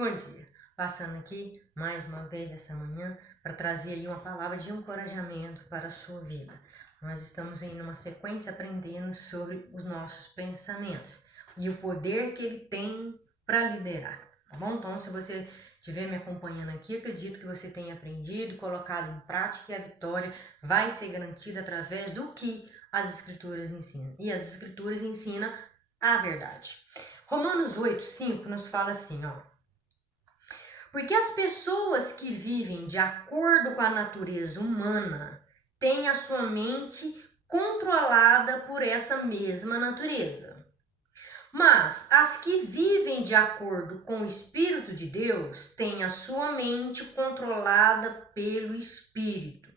Bom dia, passando aqui mais uma vez essa manhã para trazer aí uma palavra de encorajamento para a sua vida. Nós estamos em uma sequência aprendendo sobre os nossos pensamentos e o poder que ele tem para liderar, tá bom? Então, se você estiver me acompanhando aqui, acredito que você tenha aprendido, colocado em prática e a vitória vai ser garantida através do que as Escrituras ensinam. E as Escrituras ensinam a verdade. Romanos 8:5 nos fala assim, ó. Porque as pessoas que vivem de acordo com a natureza humana têm a sua mente controlada por essa mesma natureza. Mas as que vivem de acordo com o Espírito de Deus têm a sua mente controlada pelo Espírito.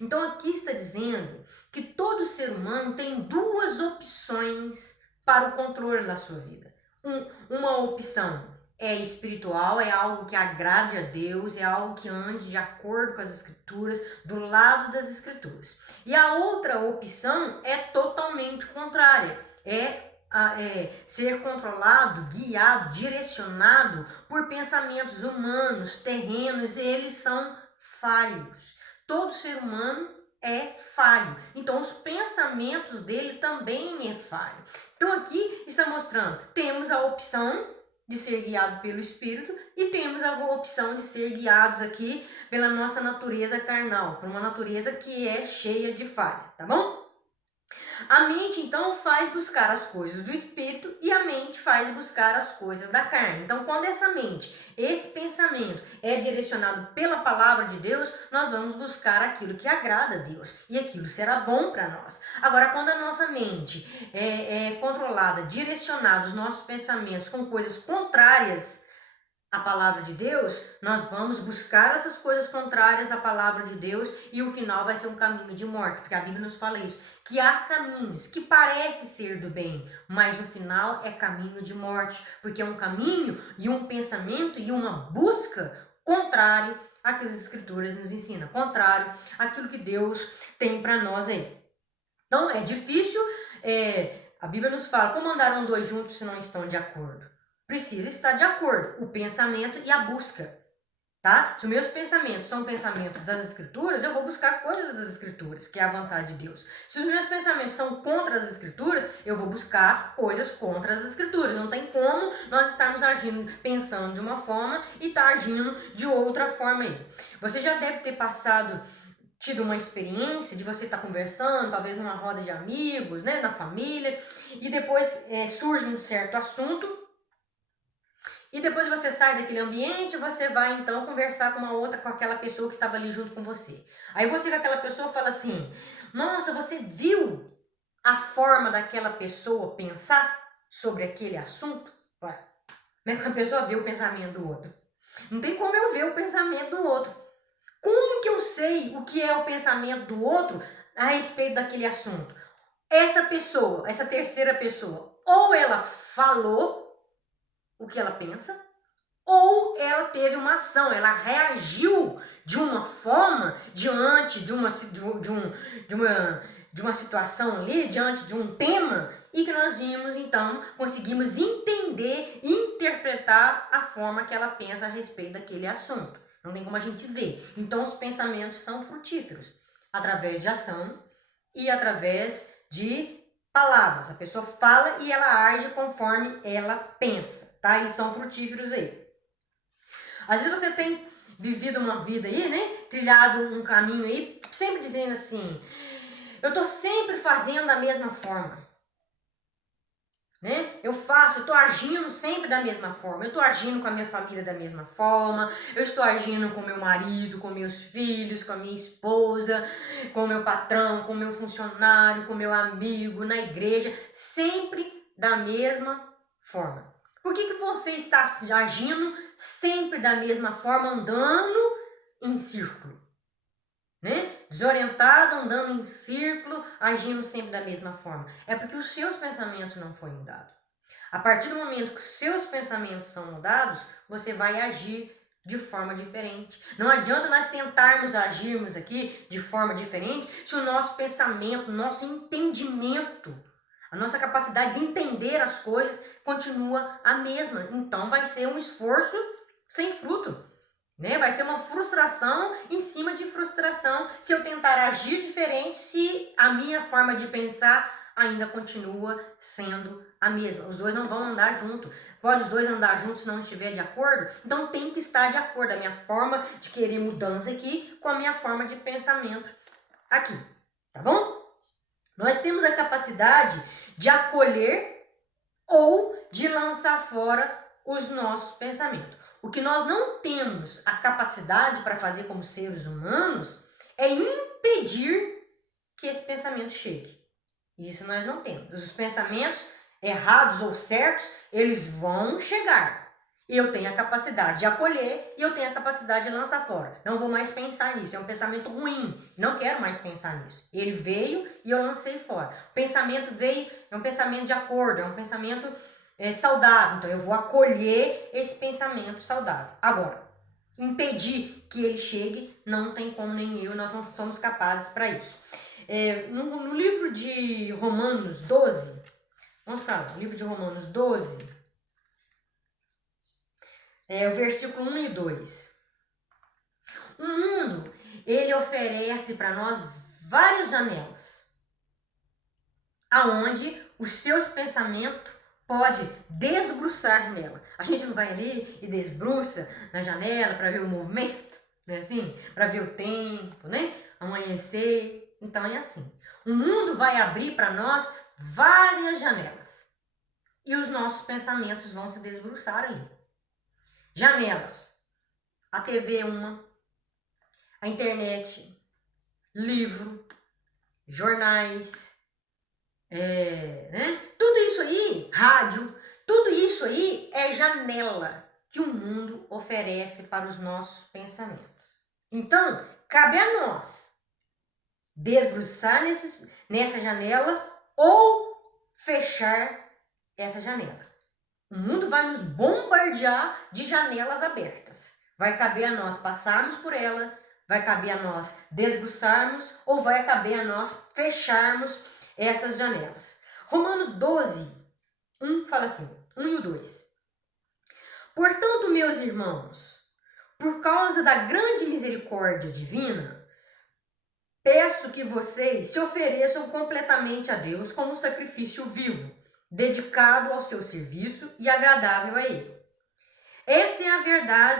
Então aqui está dizendo que todo ser humano tem duas opções para o controle da sua vida. Uma opção é espiritual, é algo que agrade a Deus, é algo que ande de acordo com as Escrituras, do lado das Escrituras. E a outra opção é totalmente contrária, ser controlado, guiado, direcionado por pensamentos humanos, terrenos, e eles são falhos. Todo ser humano é falho, então os pensamentos dele também é falho. Então aqui está mostrando, temos a opção de ser guiado pelo Espírito e temos a opção de ser guiados aqui pela nossa natureza carnal, por uma natureza que é cheia de falha, tá bom? A mente, então, faz buscar as coisas do Espírito e a mente faz buscar as coisas da carne. Então, quando essa mente, esse pensamento é direcionado pela palavra de Deus, nós vamos buscar aquilo que agrada a Deus e aquilo será bom para nós. Agora, quando a nossa mente é controlada, direcionada, os nossos pensamentos com coisas contrárias a palavra de Deus, nós vamos buscar essas coisas contrárias à palavra de Deus e o final vai ser um caminho de morte, porque a Bíblia nos fala isso, que há caminhos que parecem ser do bem, mas o final é caminho de morte, porque é um caminho e um pensamento e uma busca contrário a que as Escrituras nos ensinam, contrário àquilo que Deus tem para nós aí. Então é difícil, a Bíblia nos fala, como andarão dois juntos se não estão de acordo? Precisa estar de acordo, o pensamento e a busca, tá? Se os meus pensamentos são pensamentos das Escrituras, eu vou buscar coisas das Escrituras, que é a vontade de Deus. Se os meus pensamentos são contra as Escrituras, eu vou buscar coisas contra as Escrituras. Não tem como nós estarmos agindo, pensando de uma forma e estar agindo de outra forma aí. Você já deve ter tido uma experiência de você estar conversando, talvez numa roda de amigos, né, na família, e depois surge um certo assunto, e depois você sai daquele ambiente, você vai então conversar com aquela pessoa que estava ali junto com você. Aí você com aquela pessoa fala assim, nossa, você viu a forma daquela pessoa pensar sobre aquele assunto? Ué, como é que a pessoa vê o pensamento do outro? Não tem como eu ver o pensamento do outro. Como que eu sei o que é o pensamento do outro a respeito daquele assunto? Essa pessoa, essa terceira pessoa, ou ela falou o que ela pensa, ou ela teve uma ação, ela reagiu de uma forma diante de uma situação ali, diante de um tema, e que nós vimos, então, conseguimos entender, interpretar a forma que ela pensa a respeito daquele assunto. Não tem como a gente ver. Então, os pensamentos são frutíferos, através de ação e através de palavras. A pessoa fala e ela age conforme ela pensa, tá? Eles são frutíferos aí. Às vezes você tem vivido uma vida aí, né? Trilhado um caminho aí, sempre dizendo assim, eu tô sempre fazendo da mesma forma, né? Eu tô agindo sempre da mesma forma, eu tô agindo com a minha família da mesma forma, eu estou agindo com meu marido, com meus filhos, com a minha esposa, com o meu patrão, com o meu funcionário, com o meu amigo, na igreja, sempre da mesma forma. Por que você está agindo sempre da mesma forma, andando em círculo? Né? Desorientado, andando em círculo, agindo sempre da mesma forma. É porque os seus pensamentos não foram mudados. A partir do momento que os seus pensamentos são mudados, você vai agir de forma diferente. Não adianta nós tentarmos agirmos aqui de forma diferente se o nosso pensamento, nosso entendimento, a nossa capacidade de entender as coisas continua a mesma. Então vai ser um esforço sem fruto. Né? Vai ser uma frustração em cima de frustração se eu tentar agir diferente, se a minha forma de pensar ainda continua sendo a mesma. Os dois não vão andar junto. Pode os dois andar juntos se não estiver de acordo? Então tem que estar de acordo a minha forma de querer mudança aqui com a minha forma de pensamento aqui. Tá bom? Nós temos a capacidade de acolher ou de lançar fora os nossos pensamentos. O que nós não temos a capacidade para fazer como seres humanos é impedir que esse pensamento chegue. Isso nós não temos. Os pensamentos errados ou certos, eles vão chegar. Eu tenho a capacidade de acolher e eu tenho a capacidade de lançar fora. Não vou mais pensar nisso. É um pensamento ruim. Não quero mais pensar nisso. Ele veio e eu lancei fora. O pensamento veio, é um pensamento de acordo, é um pensamento saudável. Então eu vou acolher esse pensamento saudável. Agora, impedir que ele chegue, não tem como nem eu, nós não somos capazes para isso. No livro de Romanos 12, vamos falar, o livro de Romanos 12, o versículo 1 e 2. O mundo, ele oferece para nós várias janelas, aonde os seus pensamentos pode desbruçar nela. A gente não vai ali e desbruça na janela para ver o movimento, né? Assim, para ver o tempo, né? Amanhecer. Então é assim. O mundo vai abrir para nós várias janelas e os nossos pensamentos vão se desbruçar ali. Janelas. A TV é uma, a internet, livro, jornais, né? Tudo isso aí, rádio, tudo isso aí é janela que o mundo oferece para os nossos pensamentos. Então, cabe a nós desbruçar nessa janela ou fechar essa janela. O mundo vai nos bombardear de janelas abertas. Vai caber a nós passarmos por ela, vai caber a nós desbruçarmos ou vai caber a nós fecharmos essas janelas. Romanos 12, 1 fala assim, 1 e o 2. Portanto, meus irmãos, por causa da grande misericórdia divina, peço que vocês se ofereçam completamente a Deus como um sacrifício vivo, dedicado ao seu serviço e agradável a Ele. Essa é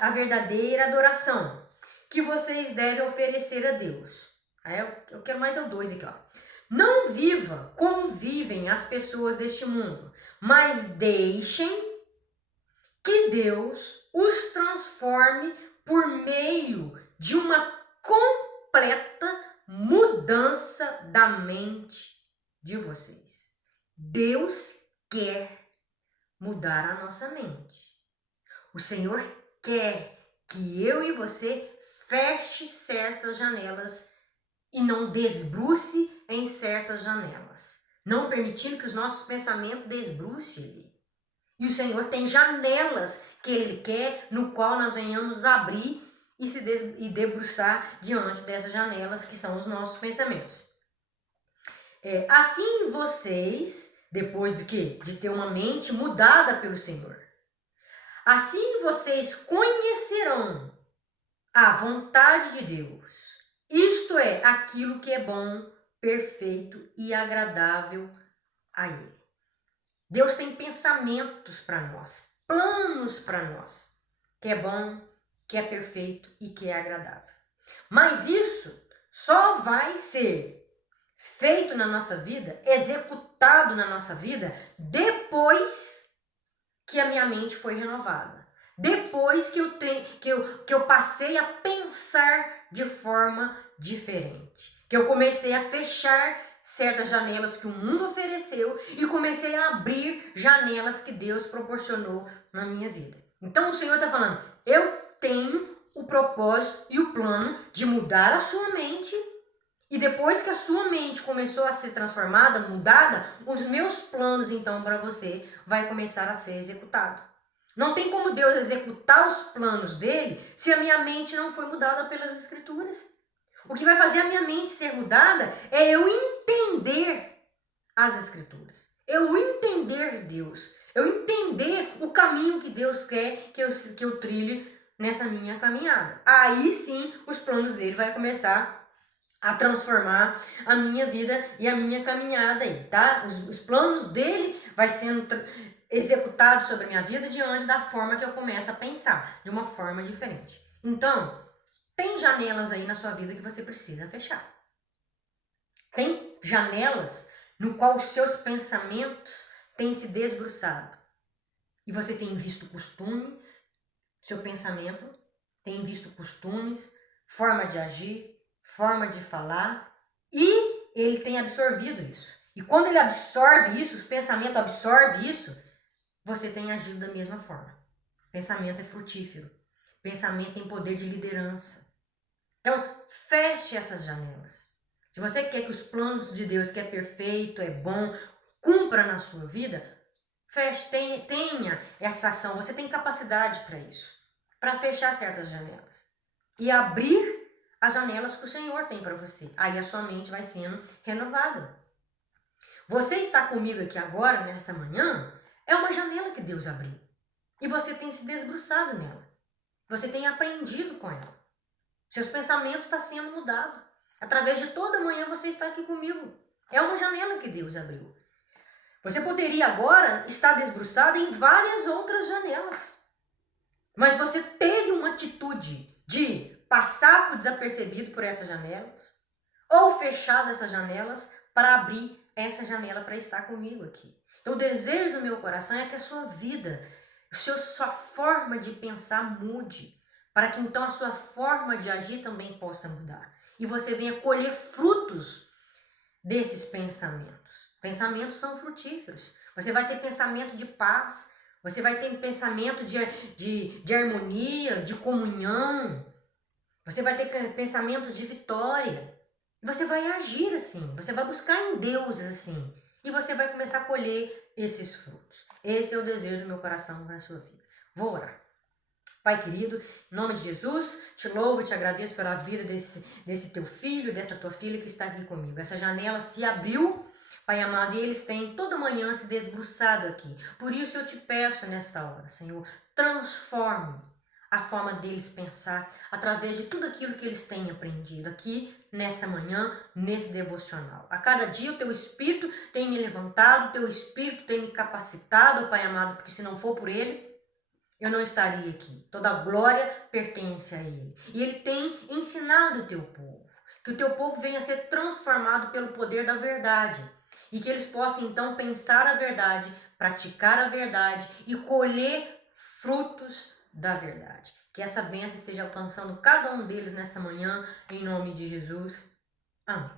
a verdadeira adoração que vocês devem oferecer a Deus. Aí eu quero mais o 2 aqui, ó. Não viva como vivem as pessoas deste mundo, mas deixem que Deus os transforme por meio de uma completa mudança da mente de vocês. Deus quer mudar a nossa mente. O Senhor quer que eu e você feche certas janelas e não desbruce em certas janelas, não permitindo que os nossos pensamentos desbrucem. E o Senhor tem janelas que Ele quer, no qual nós venhamos abrir e debruçar diante dessas janelas que são os nossos pensamentos. Assim vocês, depois de quê? De ter uma mente mudada pelo Senhor, assim vocês conhecerão a vontade de Deus. Isto é, aquilo que é bom, perfeito e agradável a Ele. Deus tem pensamentos para nós, planos para nós, que é bom, que é perfeito e que é agradável. Mas isso só vai ser feito na nossa vida, executado na nossa vida, depois que a minha mente foi renovada. Depois que eu passei a pensar de forma diferente. Que eu comecei a fechar certas janelas que o mundo ofereceu e comecei a abrir janelas que Deus proporcionou na minha vida. Então o Senhor está falando, eu tenho o propósito e o plano de mudar a sua mente. E depois que a sua mente começou a ser transformada, mudada, os meus planos então para você vai começar a ser executado. Não tem como Deus executar os planos dele se a minha mente não foi mudada pelas Escrituras. O que vai fazer a minha mente ser mudada é eu entender as Escrituras. Eu entender Deus. Eu entender o caminho que Deus quer que eu trilhe nessa minha caminhada. Aí sim, os planos dele vai começar a transformar a minha vida e a minha caminhada aí, tá? Os planos dele vai sendo executados sobre a minha vida diante da forma que eu começo a pensar, de uma forma diferente. Então, tem janelas aí na sua vida que você precisa fechar. Tem janelas no qual os seus pensamentos têm se desbruçado. E você tem visto costumes, seu pensamento tem visto costumes, forma de agir, forma de falar, e ele tem absorvido isso. E quando ele absorve isso, o pensamento absorve isso, você tem agido da mesma forma. Pensamento é frutífero. Pensamento tem poder de liderança. Então, feche essas janelas. Se você quer que os planos de Deus, que é perfeito, é bom, cumpra na sua vida, feche, tenha essa ação. Você tem capacidade para isso, para fechar certas janelas e abrir as janelas que o Senhor tem para você. Aí a sua mente vai sendo renovada. Você está comigo aqui agora, nessa manhã, é uma janela que Deus abriu. E você tem se desbruçado nela. Você tem aprendido com ela. Seus pensamentos estão sendo mudados. Através de toda manhã você está aqui comigo. É uma janela que Deus abriu. Você poderia agora estar desbruçado em várias outras janelas. Mas você teve uma atitude de passar por desapercebido por essas janelas ou fechar essas janelas para abrir essa janela para estar comigo aqui. Então o desejo do meu coração é que a sua vida, sua forma de pensar mude, para que então a sua forma de agir também possa mudar. E você venha colher frutos desses pensamentos. Pensamentos são frutíferos. Você vai ter pensamento de paz, você vai ter pensamento de harmonia, de comunhão, você vai ter pensamentos de vitória. E você vai agir assim, você vai buscar em Deus assim. E você vai começar a colher esses frutos. Esse é o desejo do meu coração para a sua vida. Vou orar. Pai querido, em nome de Jesus, te louvo e te agradeço pela vida desse teu filho, dessa tua filha que está aqui comigo. Essa janela se abriu, Pai amado, e eles têm toda manhã se desbruçado aqui. Por isso eu te peço nesta hora, Senhor, transforme a forma deles pensar através de tudo aquilo que eles têm aprendido aqui nessa manhã, nesse devocional. A cada dia o teu Espírito tem me levantado, o teu Espírito tem me capacitado, Pai amado, porque se não for por ele, eu não estaria aqui. Toda a glória pertence a Ele. E Ele tem ensinado o teu povo. Que o teu povo venha a ser transformado pelo poder da verdade. E que eles possam então pensar a verdade, praticar a verdade e colher frutos da verdade. Que essa bênção esteja alcançando cada um deles nessa manhã, em nome de Jesus. Amém.